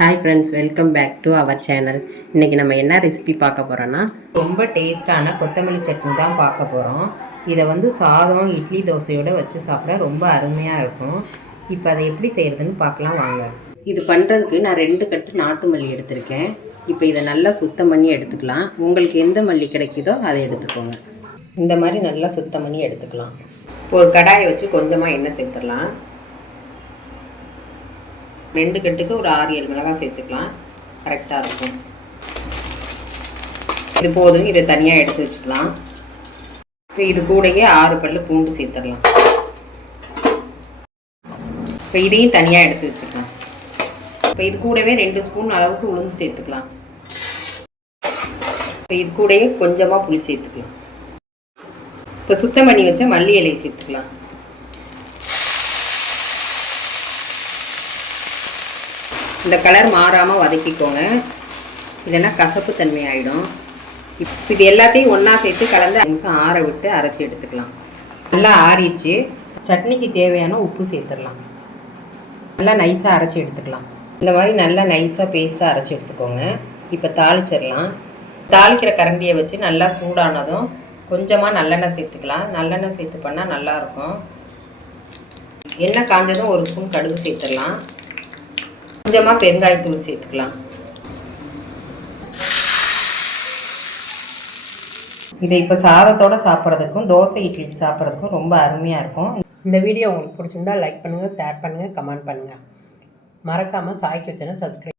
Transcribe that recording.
Hi friends, welcome back to our channel. இன்றைக்கி நம்ம என்ன ரெசிபி பார்க்க போகிறோன்னா, ரொம்ப டேஸ்ட்டான கொத்தமல்லி சட்னி தான் பார்க்க போகிறோம். இதை சாதம், இட்லி, தோசையோடு வச்சு சாப்பிட ரொம்ப அருமையாக இருக்கும். இப்போ அதை எப்படி செய்கிறதுன்னு பார்க்கலாம் வாங்க. இது பண்ணுறதுக்கு நான் 2 கட்டு நாட்டு மல்லி எடுத்திருக்கேன். இப்போ இதை நல்லா சுத்தம் பண்ணி எடுத்துக்கலாம். உங்களுக்கு எந்த மல்லி கிடைக்குதோ அதை எடுத்துக்கோங்க. இந்த மாதிரி நல்லா சுத்தம் பண்ணி எடுத்துக்கலாம். ஒரு கடாயை வச்சு கொஞ்சமாக எண்ணெய் சேர்த்துடலாம். 2 கட்டுக்கு ஒரு 6-7 மிளகாய் சேர்த்துக்கலாம். கரெக்டாக இருக்கும். இது போதும். இதை தனியாக எடுத்து வச்சுக்கலாம். இப்போ இது கூடயே 6 பல்லு பூண்டு சேர்த்துடலாம். இப்போ இதையும் தனியாக எடுத்து வச்சுக்கலாம். இப்போ இது கூடவே 2 ஸ்பூன் அளவுக்கு உளுந்து சேர்த்துக்கலாம். இப்போ இது கூடயே கொஞ்சமாக புளி சேர்த்துக்கலாம். இப்போ சுத்தம் பண்ணி வச்ச மல்லி இலையை சேர்த்துக்கலாம். இந்த கலர் மாறாமல் வதக்கிக்கோங்க, இல்லைன்னா கசப்பு தன்மை ஆகிடும். இப்போ இது எல்லாத்தையும் ஒன்றா சேர்த்து கலந்து 5 நிமிஷம் ஆற விட்டு அரைச்சி எடுத்துக்கலாம். நல்லா ஆறிடுச்சு. சட்னிக்கு தேவையான உப்பு சேர்த்துடலாம். நல்லா நைஸாக அரைச்சி எடுத்துக்கலாம். இந்த மாதிரி நல்லா நைஸாக பேஸ்ட்டாக அரைச்சி எடுத்துக்கோங்க. இப்போ தாளிச்சிடலாம். தாளிக்கிற கரண்டியை வச்சு நல்லா சூடானதும் கொஞ்சமாக நல்லெண்ணெய் சேர்த்துக்கலாம். நல்லெண்ணெய் சேர்த்து பண்ணால் நல்லாயிருக்கும். எண்ணெய் காஞ்சதும் 1 ஸ்பூன் கடுகு சேர்த்துடலாம். கொஞ்சமாக பெருங்காயத்தூள் சேர்த்துக்கலாம். இதை இப்போ சாதத்தோடு சாப்பிட்றதுக்கும் தோசை இட்லிக்கு சாப்பிட்றதுக்கும் ரொம்ப அருமையாக இருக்கும். இந்த வீடியோ உங்களுக்கு பிடிச்சிருந்தா லைக் பண்ணுங்கள், ஷேர் பண்ணுங்கள், கமெண்ட் பண்ணுங்கள். மறக்காமல் சாய் கிச்சனை சப்ஸ்கிரைப்